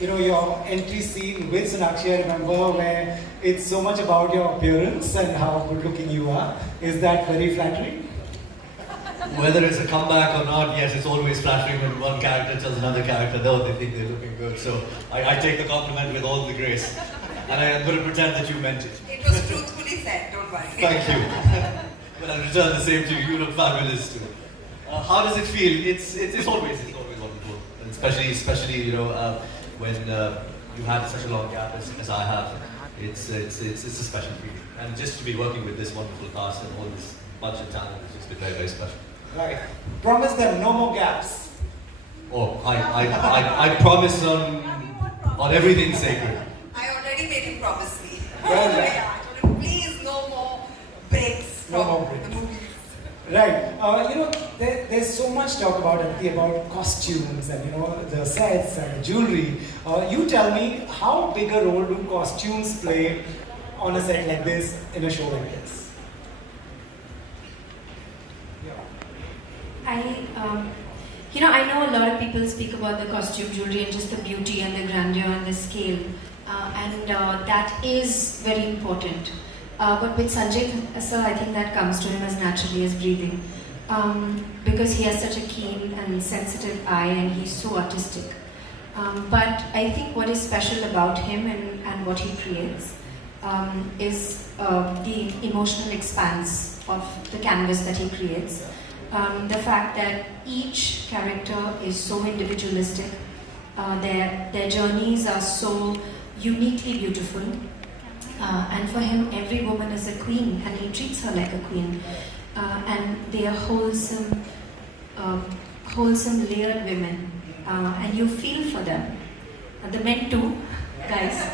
your entry scene with Sonakshi, I remember, where it's so much about your appearance and how good looking you are. Is that very flattering? Whether it's a comeback or not, yes, it's always flattering when one character tells another character, no, they think they're looking good. So I take the compliment with all the grace. And I'm going to pretend that you meant it. It was truthfully said, don't worry. Thank you. But I'll return the same to you. You look fabulous too. How does it feel? It's always wonderful, and especially when you had such a long gap as I have. It's a special feeling, and just to be working with this wonderful cast and all this bunch of talent has just been very, very special. Right. Promise them no more gaps. Oh, I promise on everything sacred. I already made him promise me. Well, Yeah, I told him, please no more breaks No from more breaks. the movies. Right. There's so much talk about costumes and the sets and the jewelry. You tell me, how big a role do costumes play on a set like this, in a show like this? I know a lot of people speak about the costume jewelry and just the beauty and the grandeur and the scale, and that is very important. But with Sanjay sir, I think that comes to him as naturally as breathing, because he has such a keen and sensitive eye and he's so artistic. But I think what is special about him and what he creates is the emotional expanse of the canvas that he creates. The fact that each character is so individualistic, their journeys are so uniquely beautiful, and for him every woman is a queen and he treats her like a queen, and they are wholesome layered women, and you feel for them, the men too, guys.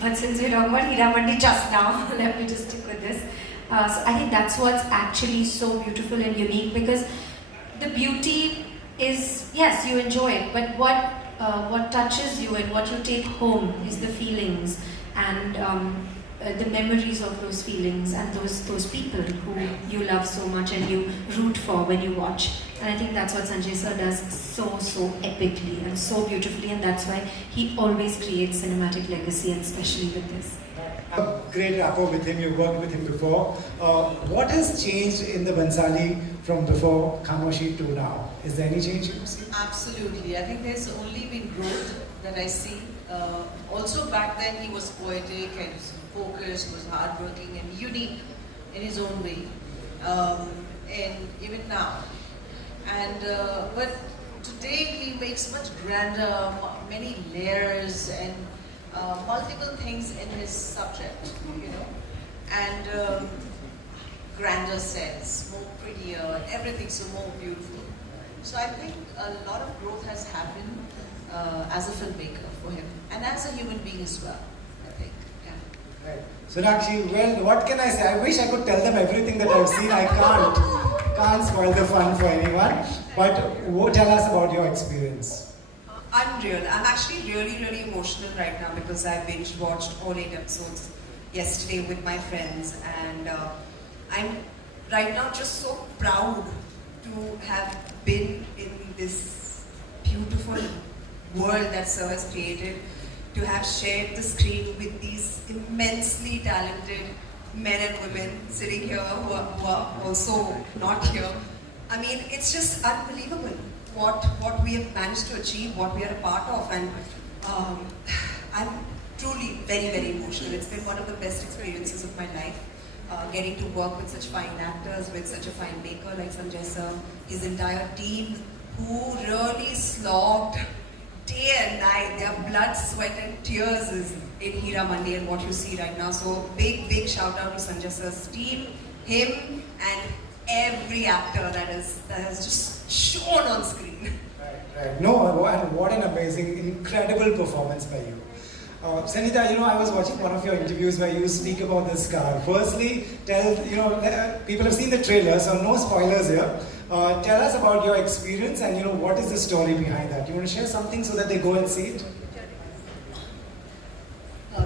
But since we're talking about Hira Mandi just now, let me just stick with this. So I think that's what's actually so beautiful and unique, because the beauty is, yes, you enjoy it, but what touches you and what you take home is the feelings and the memories of those feelings and those people who you love so much and you root for when you watch. And I think that's what Sanjay sir does so epically and so beautifully, and that's why he always creates cinematic legacy, and especially with this. A great rapport with him, you've worked with him before. What has changed in the Bhansali from before Khamoshi to now? Is there any change you see? Absolutely. I think there's only been growth that I see. Also back then he was poetic and focused, was hardworking and unique in his own way. And even now. And but today he makes much grander, many layers and multiple things in his subject, and grander sets, more prettier, everything so more beautiful. So I think a lot of growth has happened as a filmmaker for him, and as a human being as well, I think. Yeah. Right. Sonakshi, well, what can I say? I wish I could tell them everything that I've seen. I can't spoil the fun for anyone. But tell us about your experience. Unreal. I'm actually really emotional right now because I binge watched all 8 episodes yesterday with my friends, and I'm right now just so proud to have been in this beautiful world that Sir has created, to have shared the screen with these immensely talented men and women sitting here who are also not here. I mean, it's just unbelievable what we have managed to achieve, what we are a part of, and I'm truly very emotional. It's been one of the best experiences of my life, getting to work with such fine actors, with such a fine maker like Sanjay sir, his entire team, who really slogged day and night. Their blood, sweat and tears is in Hira Mandi and what you see right now. So big shout out to Sanjay sir's team, him and every actor that has just shown on screen. Right. No, and what an amazing, incredible performance by you. Sangeeta, I was watching one of your interviews where you speak about this car. Firstly, people have seen the trailer, so no spoilers here. Tell us about your experience and what is the story behind that. You want to share something so that they go and see it?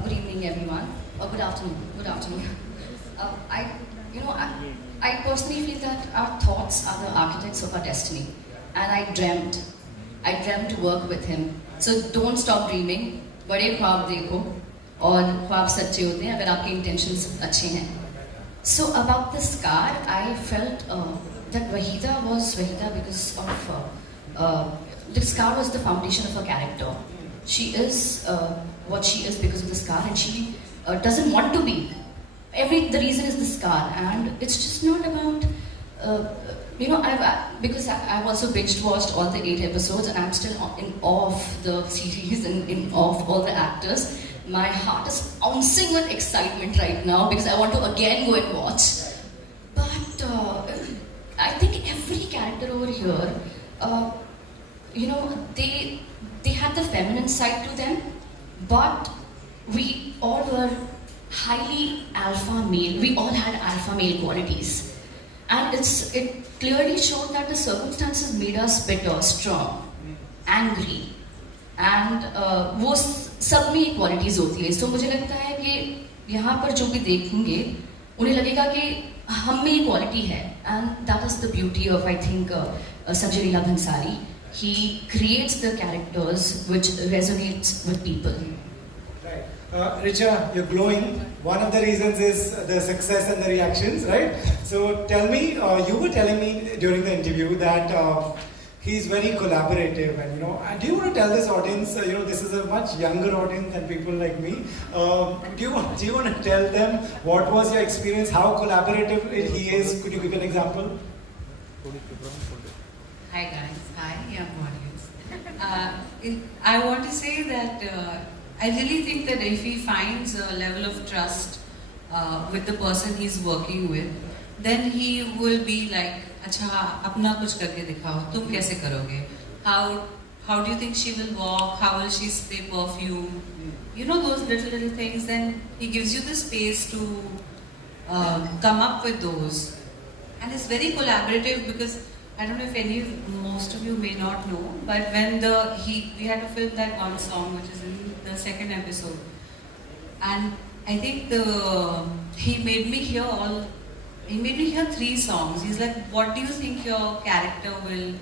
Good evening, everyone. Good afternoon. Good afternoon. I personally feel that our thoughts are the architects of our destiny, and I dreamt I dreamt to work with him. So don't stop dreaming. बड़े ख्वाब देखो और ख्वाब सच्चे होते हैं अगर आपके intentions अच्छे हैं. So about the scar, I felt that Wahida was Wahida because of the scar was the foundation of her character. She is what she is because of the scar, and she doesn't want to be. The reason is the scar, and it's just not about. Because I've also binge watched all the 8 episodes, and I'm still in awe of the series and in awe of all the actors. My heart is bouncing with excitement right now because I want to again go and watch. But I think every character over here, they had the feminine side to them, but we all were highly alpha male. We all had alpha male qualities. And it clearly showed that the circumstances made us better, strong, angry, and वो सब में qualities होती है. So मुझे लगता है कि यहाँ पर जो भी देखेंगे उन्हें लगेगा कि हम में quality है, and that is the beauty of, I think, Sanjay Leela Bhansali. He creates the characters which resonates with people. Richa, you're glowing. One of the reasons is the success and the reactions, right? So tell me, you were telling me during the interview that he's very collaborative, and do you want to tell this audience, this is a much younger audience than people like me. Do you want to tell them what was your experience, how collaborative he is? Could you give an example? Hi guys, hi young audience. I want to say that I really think that if he finds a level of trust with the person he's working with, then he will be like, अच्छा अपना कुछ करके दिखाओ, तुम कैसे करोगे? How do you think she will walk? How will she spray perfume? Those little things. Then he gives you the space to come up with those, and it's very collaborative because I don't know if most of you may not know, but when we had to film that one song which is in the second episode, and I think he made me hear 3 songs. He's like, what do you think your character will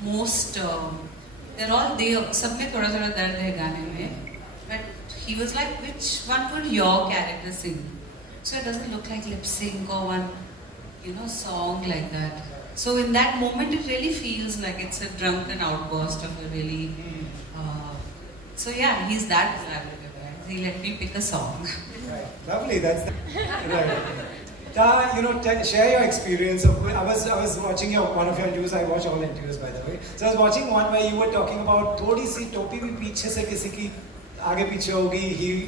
most, they're all there, sab mein thoda thoda dard hai gaane mein, but he was like, which one would your character sing? So it doesn't look like lip sync or one, song like that. So in that moment, it really feels like it's a drunken outburst of a really. So yeah, he's that collaborative. Right? He let me pick a song. Right. Lovely. That's right. Share your experience. I was watching one of your interviews. I watch all interviews, by the way. So I was watching one where you were talking about थोड़ी सी टोपी भी पीछे से किसी की आगे पीछे होगी.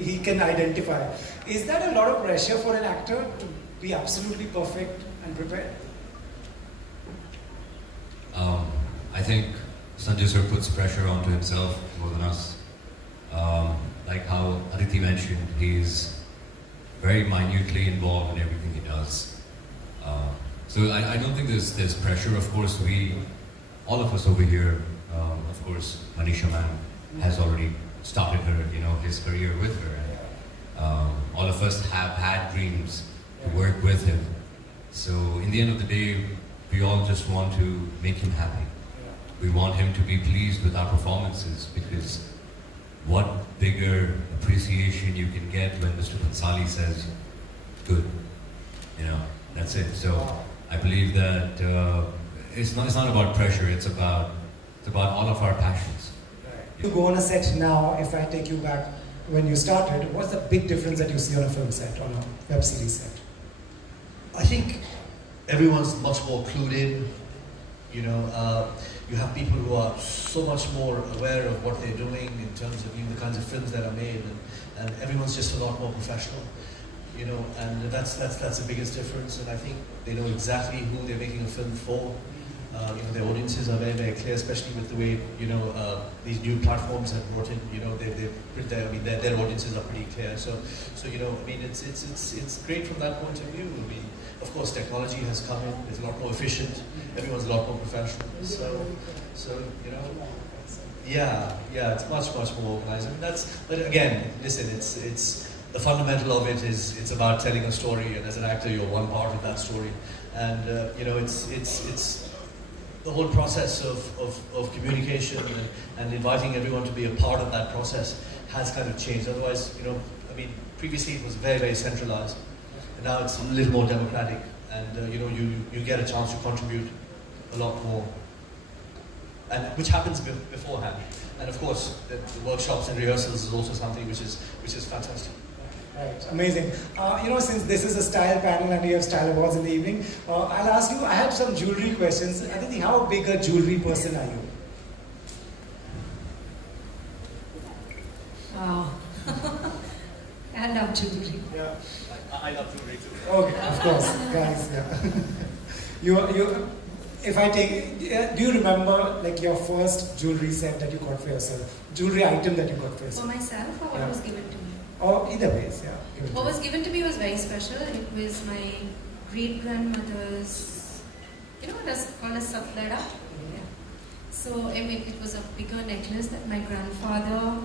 He can identify. Is that a lot of pressure for an actor to be absolutely perfect and prepared? I think Sanjay sir puts pressure onto himself more than us. Like how Aditi mentioned, he's very minutely involved in everything he does. So I don't think there's pressure. Of course, all of us over here, of course, Manisha ma'am has already started his career with her. And, all of us have had dreams to work with him. So in the end of the day, we all just want to make him happy. We want him to be pleased with our performances, because what bigger appreciation you can get when Mr. Bhansali says, good, that's it. So I believe that it's not about pressure, it's about all of our passions. You go on a set now, if I take you back when you started, what's the big difference that you see on a film set, on a web series set? I think everyone's much more clued in. You have people who are so much more aware of what they're doing in terms of the kinds of films that are made, and everyone's just a lot more professional. And that's the biggest difference. And I think they know exactly who they're making a film for. Their audiences are very, very clear, especially with the way these new platforms have brought in. Their audiences are pretty clear. So it's great from that point of view. Of course, technology has come in; it's a lot more efficient. Everyone's a lot more professional. So it's much more organized. But again, listen, it's the fundamental of it is it's about telling a story, and as an actor, you're one part of that story. And the whole process of communication and inviting everyone to be a part of that process has kind of changed. Otherwise, you know, I mean, previously it was very, very centralized, and now it's a little more democratic, and you know, you get a chance to contribute a lot more, and which happens beforehand. And of course, the workshops and rehearsals is also something which is fantastic. Right, amazing. You know, since this is a style panel and we have style awards in the evening, I'll ask you, I have some jewelry questions. Aditi, how big a jewelry person are you? Wow. I love jewelry. Yeah. I love jewelry too. Okay, of course, guys, yeah. If I take, do you remember like your first jewelry set that you got for yourself? Jewelry item that you got for For yourself? myself or what Yeah. was given to me? Or either ways, yeah. Give it to What me. was given to me was very special. It was my great-grandmother's, you know what is called a satlada? Yeah. So I mean, it was a bigger necklace that my grandfather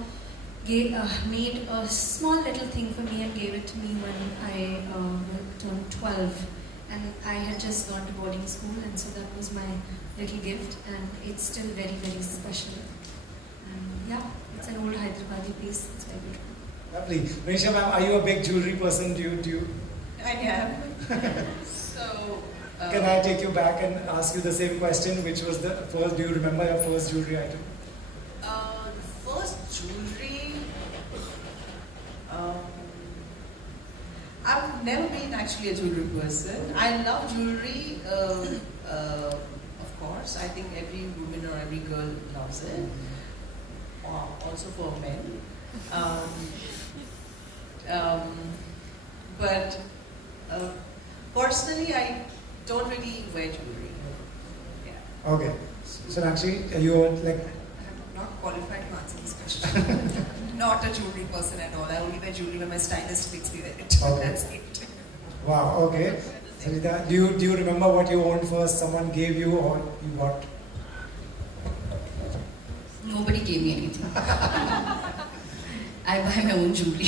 made a small little thing for me and gave it to me when I turned 12. And I had just gone to boarding school, and so that was my little gift, and it's still very, very special. And yeah, it's an old Hyderabadi piece. It's very beautiful. Lovely. Manisha ma'am, are you a big jewelry person? Do you I am. So. Can I take you back and ask you the same question, which was the first, do you remember your first jewelry item? The first jewelry. I've never been actually a jewelry person. I love jewelry, of course. I think every woman or every girl loves it. Also for men. But personally, I don't really wear jewelry. Yeah. Okay. So actually, you are like, I'm not qualified to answer this question. Not a jewelry person at all. I only wear jewelry when my stylist makes me wear it. Okay. That's it. wow, okay. Sangeeta, do you remember what you owned first? Someone gave you or you bought? Nobody gave me anything. I buy my own jewelry.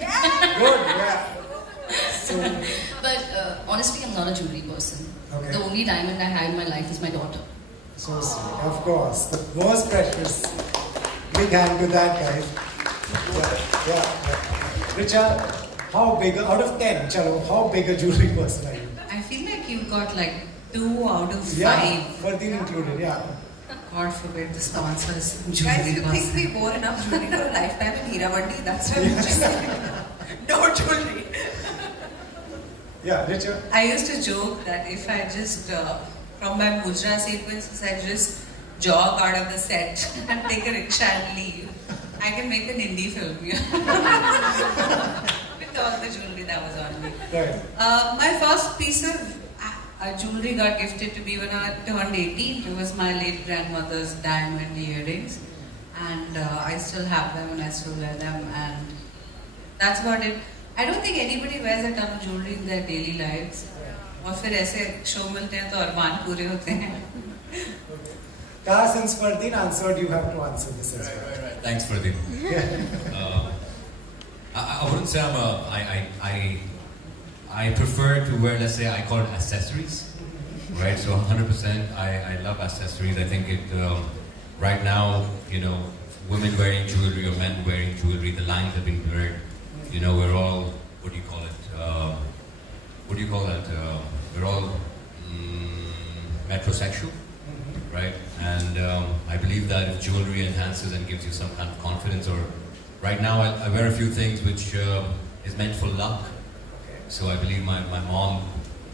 Good, yeah. So, But honestly, I'm not a jewelry person. Okay. The only diamond I have in my life is my daughter. so sweet. Of course, the most precious. Big hand to that, guys. Yeah. Richa, how big, out of 10, chalo, how big a jewelry person are you? I feel like you got like 2 out of 5. Yeah, 14 included, yeah. God forbid the sponsors Guys, jewelry you think person. we wore enough jewelry for a lifetime in Hiravandi? That's why we just no jewelry. Yeah, Richa. I used to joke that if I just, from my mudra sequences, I just jog out of the set and take a rickshaw and leave, I can make an indie film. Yeah. With all the jewelry that was on me. Right. My first piece of jewelry got gifted to me when I turned 18. It was my late grandmother's diamond earrings, and I still have them and I still wear them, and that's about it. I don't think anybody wears a ton of jewelry in their daily lives. और फिर ऐसे show मिलते हैं तो अरमान पूरे होते हैं. Kala, since Fardeen answered, you have to answer this as well. Right. Thanks, Pradeep. I wouldn't say I prefer to wear, let's say, I call it accessories, right? So 100%, I love accessories. I think it, right now, you know, women wearing jewelry or men wearing jewelry, the lines have been blurred. You know, we're all, what do you call it? What do you call that? We're all metrosexual, right? And I believe that if jewelry enhances and gives you some kind of confidence, or right now I wear a few things which is meant for luck. So I believe my mom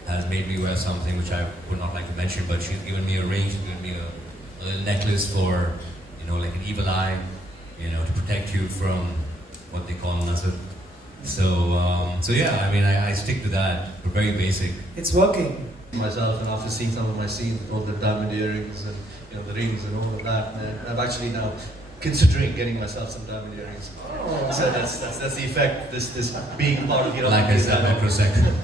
has made me wear something which I would not like to mention, but she's given me a ring, she's given me a little necklace for, you know, like an evil eye, you know, to protect you from what they call nasab. So yeah, I mean, I stick to that, but very basic. It's working. Myself, and after seeing some of my scenes with all the diamond earrings and, you know, the rings and all of that, man, I'm actually now considering getting myself some diamond earrings. Oh, So that's the effect. This being part of, you know, Like I said, metrosexual.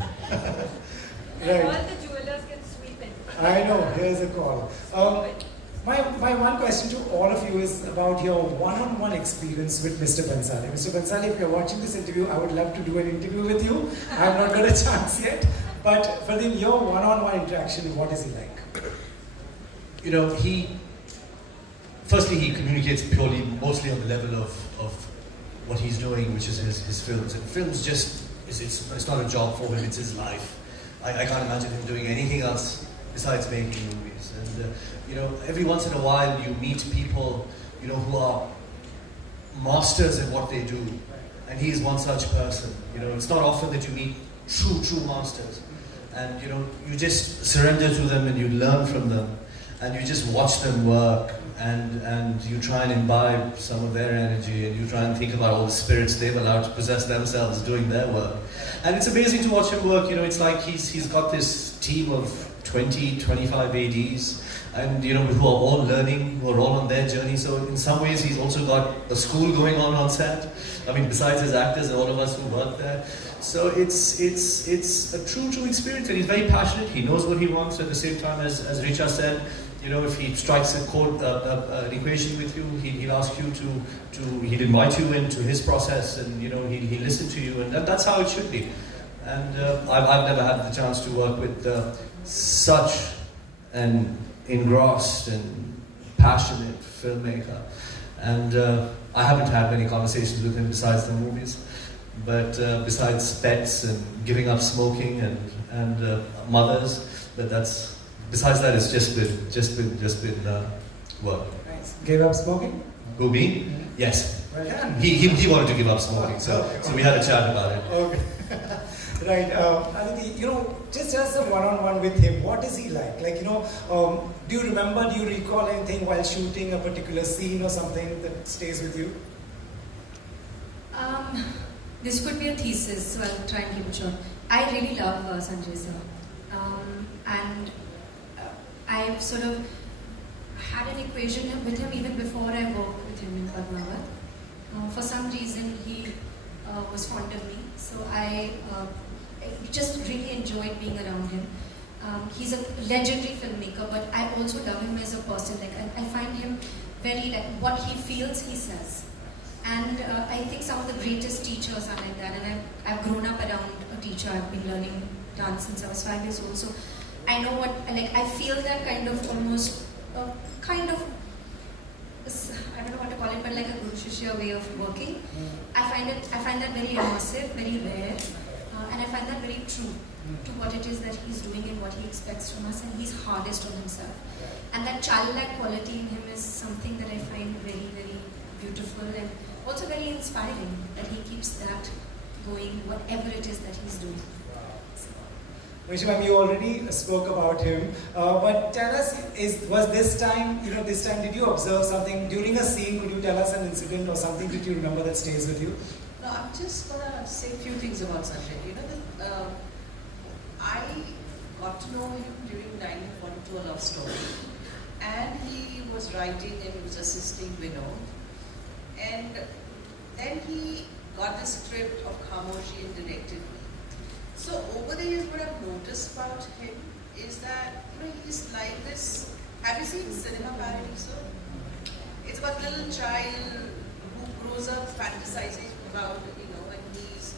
Right. All the jewelers can sweep in. I know, here's a call. My one question to all of you is about your one-on-one experience with Mr. Bansali. Mr. Bansali, if you're watching this interview, I would love to do an interview with you. I have not got a chance yet. But for your one-on-one interaction, what is he like? you know, firstly he communicates purely, mostly on the level of what he's doing, which is his films. And films just, it's not a job for him, it's his life. I can't imagine him doing anything else besides making movies. And you know, every once in a while you meet people, you know, who are masters at what they do. And he is one such person. You know, it's not often that you meet true masters. And you know, you just surrender to them and you learn from them. And you just watch them work, and you try and imbibe some of their energy, and you try and think about all the spirits they've allowed to possess themselves doing their work. And it's amazing to watch him work. You know, it's like he's got this team of 20, 25 ADs, and you know, who are all learning, who are all on their journey. So in some ways, he's also got a school going on set. I mean, besides his actors and all of us who work there. So it's a true experience, and he's very passionate. He knows what he wants. At the same time, as Richa said, you know, if he strikes an equation with you, he'll ask you he'll invite you into his process, and you know, he'll listen to you, and that's how it should be. And I've never had the chance to work with such an engrossed and passionate filmmaker, and I haven't had many conversations with him besides the movies, but besides pets and giving up smoking and mothers, but that's. Besides that, it's just been work. Nice. Gave up smoking? Who, me? Yes. Well done. He wanted to give up smoking, so we had a chat about it. Okay. Right. Aditi, you know, just a one-on-one with him, what is he like? Like, you know, do you recall anything while shooting a particular scene or something that stays with you? This could be a thesis, so I'll try and keep it short. I really love Sanjay sir. And I've sort of had an equation with him even before I worked with him in Padmavat. For some reason, he was fond of me, so I just really enjoyed being around him. He's a legendary filmmaker, but I also love him as a person. Like I find him very, like, what he feels, he says. And I think some of the greatest teachers are like that. And I've grown up around a teacher. I've been learning dance since I was 5 years old. So I know what, like, I feel that kind of almost, kind of, I don't know what to call it, but like a Guru Shishya way of working. I find that very immersive, very rare, and I find that very true to what it is that he's doing and what he expects from us, and he's hardest on himself. And that childlike quality in him is something that I find very, very beautiful and also very inspiring, that he keeps that going, whatever it is that he's doing. Rishi ma'am, you already spoke about him, but tell us, was this time, did you observe something during a scene? Could you tell us an incident or something that you remember that stays with you? No, I'm just gonna say a few things about Sanjay. I got to know him during 1942, A Love Story, and he was writing and he was assisting Vinod, and then he got the script of Khamoshi and directed me. So over the years, what I've noticed about him is that he's like this. Have you seen Cinema Paradiso? It's about a little child who grows up fantasizing about when he's.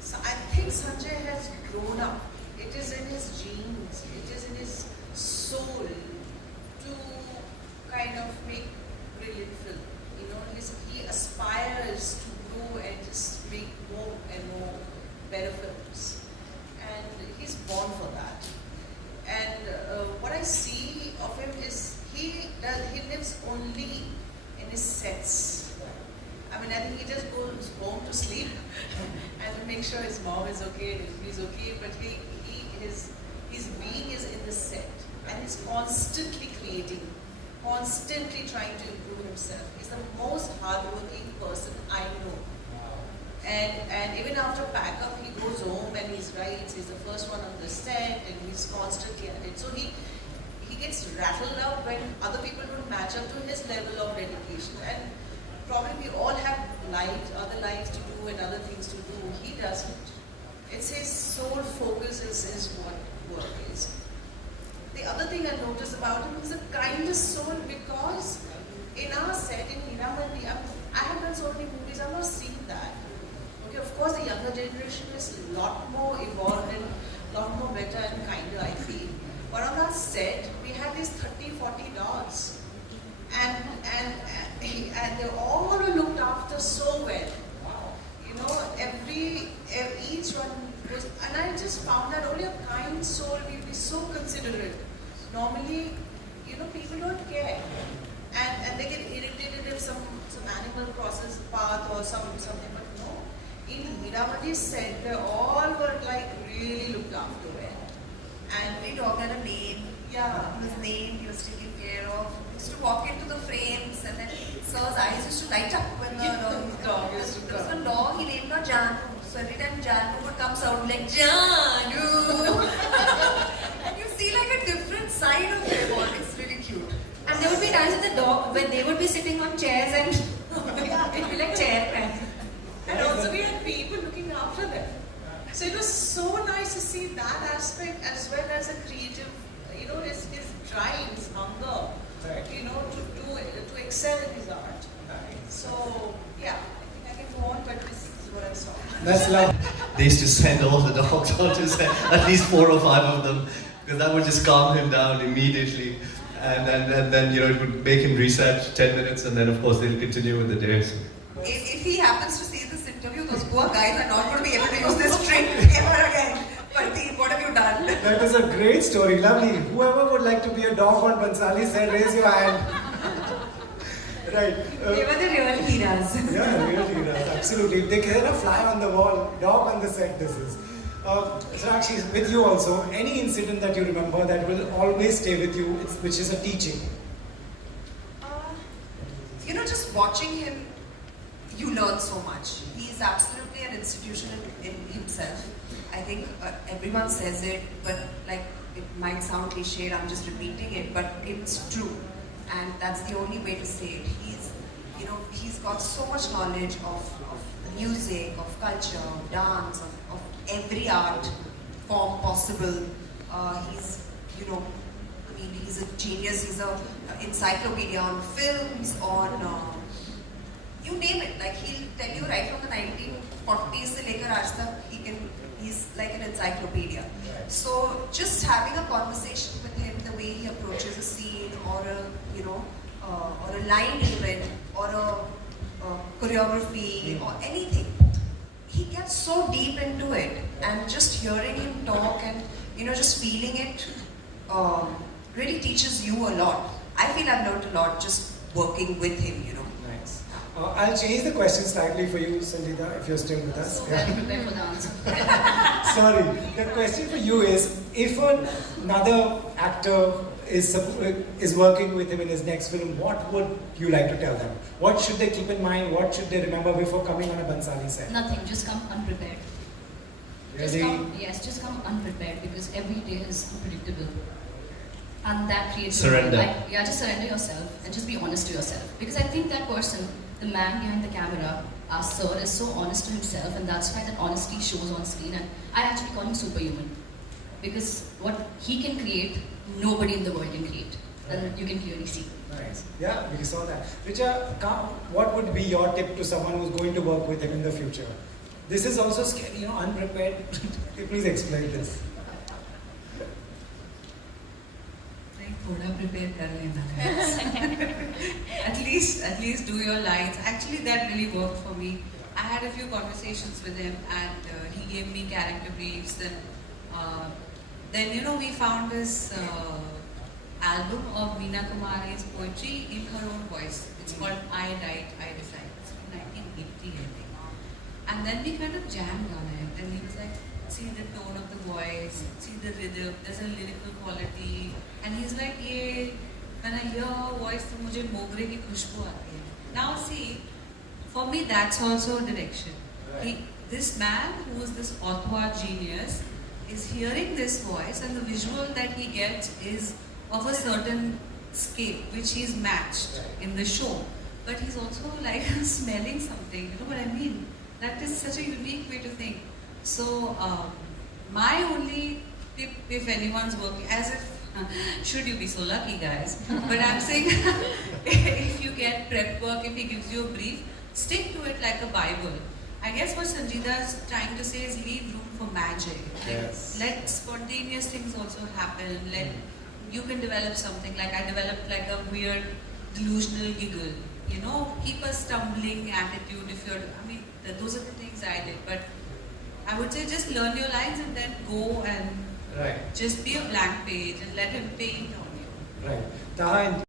So I think Sanjay has grown up. It is in his genes. It is in his soul to kind of make brilliant film. He aspires to grow and just make more and more better films. And he's born for that. And what I see of him is he lives only in his sets. I think he just goes home to sleep and to make sure his mom is okay and he's okay. But his being is in the set, and he's constantly creating, constantly trying to improve himself. He's the most hardworking person I know. And even after pack up, he goes home and he writes. He's the first one on the set, and he's constantly at it. So he gets rattled up when other people don't match up to his level of dedication. And probably we all have other lives to do and other things to do. He doesn't. It's his sole focus is what work is. The other thing I noticed about him is the kindest soul, because in our set in Heeramandi, I have done so many movies, I've not seen that. Okay, of course the younger generation is a lot more evolved and a lot more better and kinder, I feel. But on our set, we had least 30, 40 dogs. And they all were looked after so well. You know, each one was, and I just found that only a kind soul will be so considerate. Normally, you know, people don't care. And they get irritated if some animal crosses the path or something, but no. In Meeramati set, they all were like really looked after well. And Every dog had a name. yeah, His name he was taken care of. He used to walk into the frames and then Sir's eyes used to light up when the dog used to there was come. a dog he named her Janu. So every time Janu would come sound like Janu. And you see like a different side of him. It's really cute. And there would be times with the dog when they would be sitting on chairs and it would be like chair crash. And also we had people looking after them. So it was so nice to see that aspect as well as a creative, you know, his drive, his hunger, you know, to excel in his art. So yeah, I think I can go on, but this is what I saw. That's love. They used to send all the dogs on to set, at least 4 or 5 of them, because that would just calm him down immediately. And then, you know, it would make him reset 10 minutes, and then, of course, they'll continue with the day. So. If he happens to see this interview, those poor guys are not going to be able to use this trick ever again. Parteen, what have you done? That is a great story, lovely. Whoever would like to be a dog on Bhansali set, raise your hand. Right. They were the real heroes. Yeah, really, right. Absolutely. They get a fly on the wall, dog on the set, this is. So actually, with you also, any incident that you remember that will always stay with you, which is a teaching? You know, just watching him, you learn so much. He's absolutely an institution in himself. I think everyone says it, but like it might sound cliched, I'm just repeating it, but it's true. And that's the only way to say it. He's got so much knowledge of music, of culture, of dance, of every art form possible. He's a genius. He's an encyclopedia on films, on you name it. Like he'll tell you right from the 1940s se lekar aaj tak, he's like an encyclopedia. So just having a conversation with him, the way he approaches a scene or a line even, or a choreography or anything, he gets so deep into it, and just hearing him talk and just feeling it really teaches you a lot. I feel I've learned a lot just working with him. Nice. I'll change the question slightly for you, Sangeeta, if you're still with us. So well prepared for the answer. Sorry. The question for you is, if another actor is working with him in his next film, what would you like to tell them? What should they keep in mind? What should they remember before coming on a Bhansali set? Nothing, just come unprepared. Really? Just come unprepared, because every day is unpredictable. And that creates Surrender. Just surrender yourself and just be honest to yourself. Because I think that person, the man behind the camera, our sir, is so honest to himself, and that's why that honesty shows on screen. And I actually call him superhuman. Because what he can create, nobody in the world can create. And you can clearly see. Nice. Yeah, we saw that. Richa, what would be your tip to someone who's going to work with him in the future? This is also scary, unprepared. Please explain this. थोड़ा prepare कर लेना at least do your lines. Actually, that really worked for me. I had a few conversations with him, and he gave me character briefs. Then we found this album of Meena Kumari's poetry in her own voice. It's called I Write, I Decide. It's from 1980, I think. And then we kind of jammed on it, and he was like, see the tone of the voice, see the rhythm, there's a lyrical quality. And he's like, yeah, when I hear her voice, तो मुझे मोगरे की खुशबू आती है. Now see, for me that's also a direction. This man, who is this Ottawa genius, is hearing this voice, and the visual that he gets is of a certain scale, which he's matched in the show. But he's also like smelling something, you know what I mean? That is such a unique way to think. So my only tip, if anyone's working, as if, should you be so lucky guys, but I'm saying, if you get prep work, if he gives you a brief, stick to it like a Bible. I guess what Sangeeta is trying to say is leave room for magic. Yes. Let spontaneous things also happen. Let you can develop something. Like I developed like a weird delusional giggle. You know, keep a stumbling attitude if you're, I mean, those are the things I did. But I would say just learn your lines and then go and Right. just be a blank page and let him paint on you. Right. Taha,